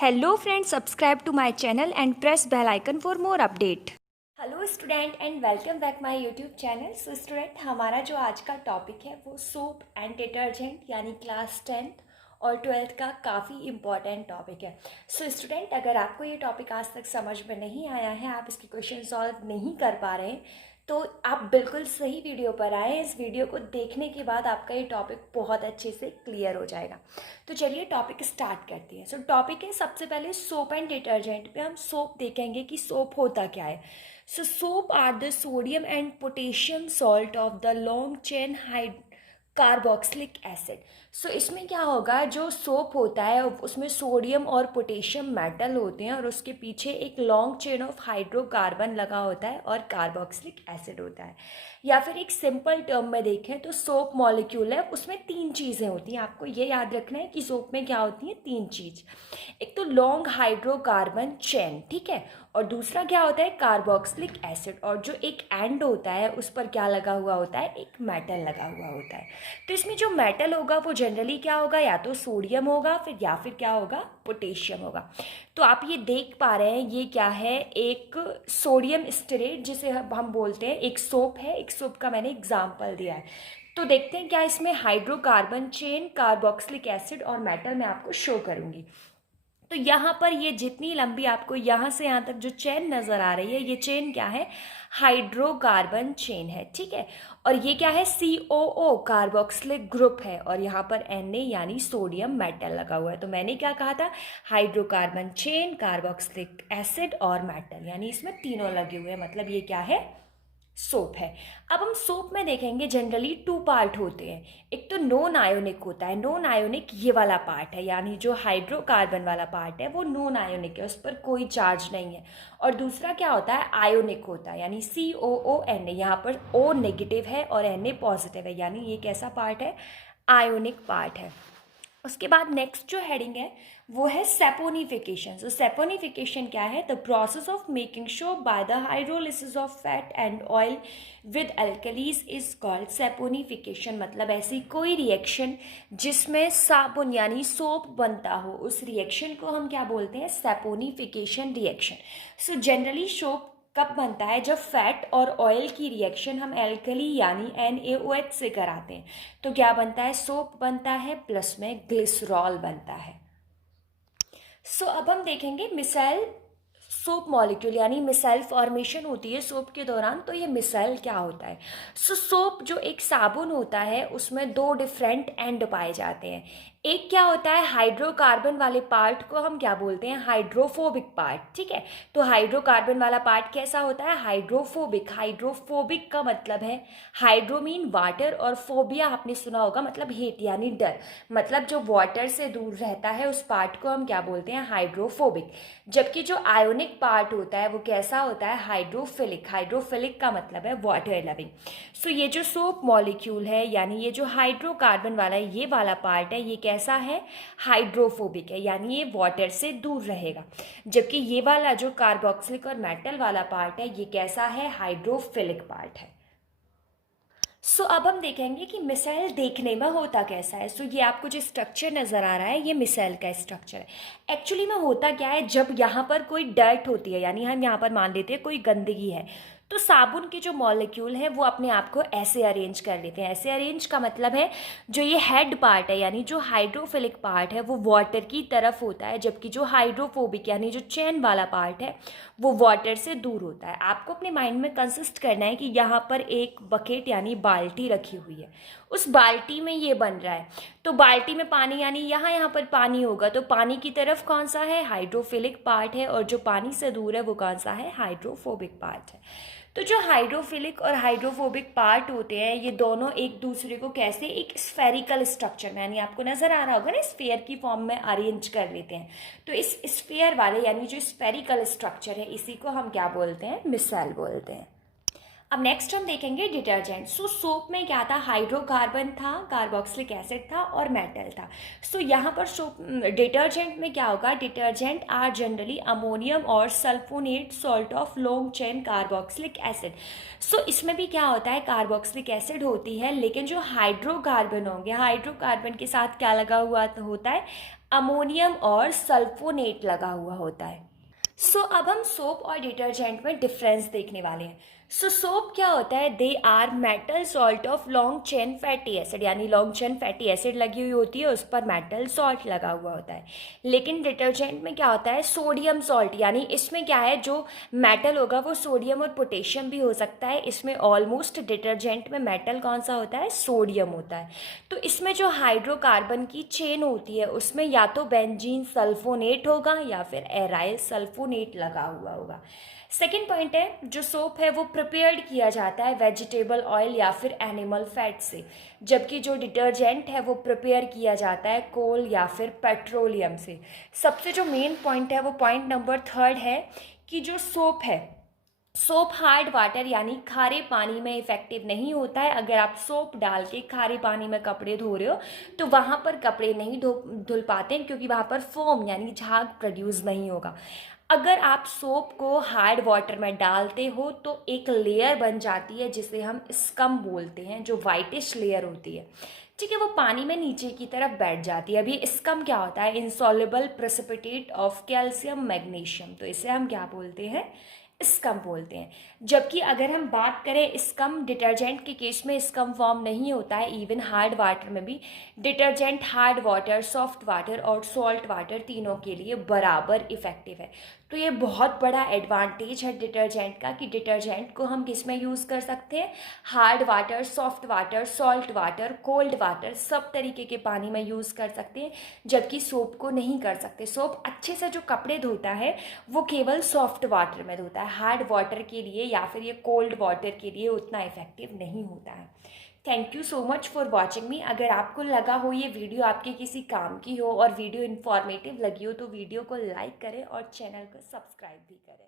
Hello friends, subscribe to my channel and press bell icon for more update. Hello student and welcome back my YouTube channel. So student, हमारा जो आज का topic है वो soap and detergent यानी class 10th और 12th का काफ़ी इम्पॉर्टेंट टॉपिक है। सो स्टूडेंट, अगर आपको ये टॉपिक आज तक समझ में नहीं आया है, आप इसके क्वेश्चन सॉल्व नहीं कर पा रहे हैं, तो आप बिल्कुल सही वीडियो पर आए। इस वीडियो को देखने के बाद आपका ये टॉपिक बहुत अच्छे से क्लियर हो जाएगा। तो चलिए टॉपिक स्टार्ट करते हैं। सो टॉपिक है सबसे पहले सोप एंड डिटर्जेंट पे हम सोप देखेंगे कि सोप होता क्या है। So soap are the sodium and potassium salt of the long chain carboxylic acid. So इसमें क्या होगा, जो सोप होता है उसमें सोडियम और पोटेशियम मेटल होते हैं और उसके पीछे एक लॉन्ग चेन ऑफ हाइड्रोकार्बन लगा होता है और कार्बोक्सिलिक एसिड होता है। या फिर एक सिंपल टर्म में देखें तो सोप मॉलिक्यूल है, उसमें तीन चीज़ें होती हैं। आपको ये याद रखना है कि सोप में क्या होती हैं, तीन चीज़। एक तो लॉन्ग हाइड्रोकार्बन चेन, ठीक है, और दूसरा क्या होता है, कार्बोक्सिलिक एसिड, और जो एक एंड होता है उस पर क्या लगा हुआ होता है, एक मेटल लगा हुआ होता है। तो इसमें जो मेटल होगा वो जनरली क्या होगा, या तो सोडियम होगा या फिर क्या होगा, पोटेशियम होगा। तो आप ये देख पा रहे हैं, ये क्या है, एक सोडियम स्टेरेट जिसे हम बोलते हैं, एक सोप है। एक सोप का मैंने एग्जाम्पल दिया है। तो देखते हैं क्या इसमें हाइड्रोकार्बन चेन, कार्बोक्सिलिक एसिड और मेटल मैं आपको शो करूंगी। तो यहाँ पर ये जितनी लंबी आपको यहाँ से यहाँ तक जो चेन नज़र आ रही है, ये चेन क्या है, हाइड्रोकार्बन चेन है, ठीक है। और ये क्या है, COO कार्बोक्सिलिक ग्रुप है, और यहाँ पर Na यानी सोडियम मेटल लगा हुआ है। तो मैंने क्या कहा था, हाइड्रोकार्बन चेन, कार्बोक्सिलिक एसिड और मेटल, यानी इसमें तीनों लगे हुए हैं, मतलब ये क्या है, सोप है। अब हम सोप में देखेंगे जनरली टू पार्ट होते हैं। एक तो नॉन आयोनिक होता है, नॉन आयोनिक ये वाला पार्ट है, यानी जो हाइड्रोकार्बन वाला पार्ट है वो नॉन आयोनिक है, उस पर कोई चार्ज नहीं है। और दूसरा क्या होता है, आयोनिक होता है, यानी COONA, यहाँ पर O नेगेटिव है और Na पॉजिटिव है, यानी ये कैसा पार्ट है, आयोनिक पार्ट है। उसके बाद नेक्स्ट जो हेडिंग है वो है सेपोनिफिकेशन। सो सेपोनिफिकेशन क्या है, the process of making soap by the hydrolysis of fat and oil with alkalis is called saponification. मतलब ऐसी कोई रिएक्शन जिसमें साबुन यानी सोप बनता हो, उस रिएक्शन को हम क्या बोलते हैं, saponification reaction. So generally soap कब बनता है, जब फैट और ऑयल की रिएक्शन हम एल्कली यानी NaOH से कराते हैं। तो क्या बनता है, सोप बनता है, प्लस में ग्लिसरॉल बनता है। सो अब हम देखेंगे मिसाइल सोप मॉलिक्यूल, यानी मिसाइल फॉर्मेशन होती है सोप के दौरान। तो ये मिसाइल क्या होता है, सोप जो एक साबुन होता है उसमें दो डिफरेंट एंड पाए जाते हैं। एक क्या होता है, हाइड्रोकार्बन वाले पार्ट को हम क्या बोलते हैं, हाइड्रोफोबिक पार्ट, ठीक है। तो हाइड्रोकार्बन वाला पार्ट कैसा होता है, हाइड्रोफोबिक। हाइड्रोफोबिक का मतलब है, हाइड्रो मीन वाटर और फोबिया आपने सुना होगा, मतलब हेट यानी डर, मतलब जो वाटर से दूर रहता है उस पार्ट को हम क्या बोलते हैं, हाइड्रोफोबिक। जबकि जो आयोनिक पार्ट होता है वो कैसा होता है, हाइड्रोफिलिक। हाइड्रोफिलिक का मतलब है वाटर लविंग। सो ये जो सोप मॉलिक्यूल है, यानी ये जो हाइड्रोकार्बन वाला ये वाला पार्ट है, ये कैसा है, हाइड्रोफोबिक है, यानी ये वाटर से दूर रहेगा। जबकि ये वाला जो कार्बोक्सिलिक और मेटल वाला पार्ट है, ये कैसा है, हाइड्रोफिलिक पार्ट है। सो अब हम देखेंगे कि मिसाइल देखने में होता कैसा है। सो ये आपको जो स्ट्रक्चर नज़र आ रहा है, ये मिसाइल का स्ट्रक्चर है। एक्चुअली में होता क्या है, जब यहाँ पर कोई डर्ट होती है, यानी हम यहाँ पर मान लेते हैं कोई गंदगी है, तो साबुन के जो मॉलिक्यूल है वो अपने आप को ऐसे अरेंज कर लेते हैं। ऐसे अरेंज का मतलब है, जो ये हेड पार्ट है यानी जो हाइड्रोफिलिक पार्ट है वो वाटर की तरफ होता है, जबकि जो हाइड्रोफोबिक यानी जो चेन वाला पार्ट है वो वाटर से दूर होता है। आपको अपने माइंड में कंसिस्ट करना है कि यहाँ पर एक बकेट यानी बाल्टी रखी हुई है, उस बाल्टी में ये बन रहा है। तो बाल्टी में पानी, यानी यहाँ पर पानी होगा, तो पानी की तरफ कौन सा है, हाइड्रोफिलिक पार्ट है, और जो पानी से दूर है वो कौन सा है, हाइड्रोफोबिक पार्ट है। तो जो हाइड्रोफिलिक और हाइड्रोफोबिक पार्ट होते हैं, ये दोनों एक दूसरे को कैसे, एक स्फेरिकल स्ट्रक्चर में, यानी आपको नजर आ रहा होगा ना, स्फेयर की फॉर्म में अरेंज कर लेते हैं। तो इस स्फेयर वाले यानी जो स्फेरिकल स्ट्रक्चर है, इसी को हम क्या बोलते हैं, मिसाइल बोलते हैं। अब नेक्स्ट हम देखेंगे डिटर्जेंट। सो सोप में क्या था, हाइड्रोकार्बन था, कार्बोक्सिलिक एसिड था और मेटल था। सो यहाँ पर सोप डिटर्जेंट में क्या होगा, डिटर्जेंट आर जनरली अमोनियम और sulfonate salt of long chain carboxylic acid. So इसमें भी क्या होता है, कार्बोक्सिलिक एसिड होती है, लेकिन जो हाइड्रोकार्बन होंगे, हाइड्रोकार्बन के साथ क्या लगा हुआ होता है, अमोनियम और सल्फोनेट लगा हुआ होता है। अब हम सोप और डिटर्जेंट में डिफरेंस देखने वाले हैं। सोप क्या होता है? They are metal salt of long chain fatty acid, यानी लॉन्ग चेन फैटी एसिड लगी हुई होती है, उस पर मेटल सॉल्ट लगा हुआ होता है। लेकिन डिटर्जेंट में क्या होता है? सोडियम सॉल्ट, यानी इसमें क्या है, जो मेटल होगा वो सोडियम और पोटेशियम भी हो सकता है। इसमें ऑलमोस्ट डिटर्जेंट में मेटल कौन सा होता है? सोडियम होता है। तो इसमें जो हाइड्रोकार्बन की चेन होती है उसमें या तो बेंजीन सल्फोनेट होगा या फिर एराइल सल्फोनेट लगा हुआ होगा। सेकेंड पॉइंट है, जो सोप है वो प्रिपेयर्ड किया जाता है वेजिटेबल ऑयल या फिर एनिमल फैट से, जबकि जो डिटर्जेंट है वो प्रिपेयर किया जाता है कोल या फिर पेट्रोलियम से। सबसे जो मेन पॉइंट है वो पॉइंट नंबर थर्ड है कि जो सोप है, सोप हार्ड वाटर यानी खारे पानी में इफेक्टिव नहीं होता है। अगर आप सोप डाल के खारे पानी में कपड़े धो रहे हो तो वहाँ पर कपड़े नहीं धुल पाते हैं, क्योंकि वहाँ पर फोम यानी झाग प्रोड्यूस नहीं होगा। अगर आप सोप को हार्ड वाटर में डालते हो तो एक लेयर बन जाती है जिसे हम स्कम बोलते हैं, जो वाइटिश लेयर होती है, ठीक है, वो पानी में नीचे की तरफ बैठ जाती है। अभी स्कम क्या होता है? Insoluble precipitate of calcium magnesium, तो इसे हम क्या बोलते हैं? स्कम बोलते हैं। जबकि अगर हम बात करें स्कम डिटर्जेंट के केस में, स्कम फॉर्म नहीं होता है। इवन हार्ड वाटर में भी detergent hard water, soft water और सॉल्ट वाटर तीनों के लिए बराबर इफेक्टिव है। तो ये बहुत बड़ा एडवांटेज है डिटर्जेंट का कि डिटर्जेंट को हम किस में यूज़ कर सकते हैं? Hard water, soft water, salt water, cold water, सब तरीके के पानी में यूज़ कर सकते हैं, जबकि सोप को नहीं कर सकते। सोप अच्छे से जो कपड़े धोता है वो केवल सॉफ्ट वाटर में धोता है, हार्ड वाटर के लिए या फिर ये कोल्ड वाटर के लिए उतना इफेक्टिव नहीं होता है। Thank you so much for watching मी। अगर आपको लगा हो ये वीडियो आपके किसी काम की हो और वीडियो इन्फॉर्मेटिव लगी हो तो वीडियो को लाइक करें और चैनल को सब्सक्राइब भी करें।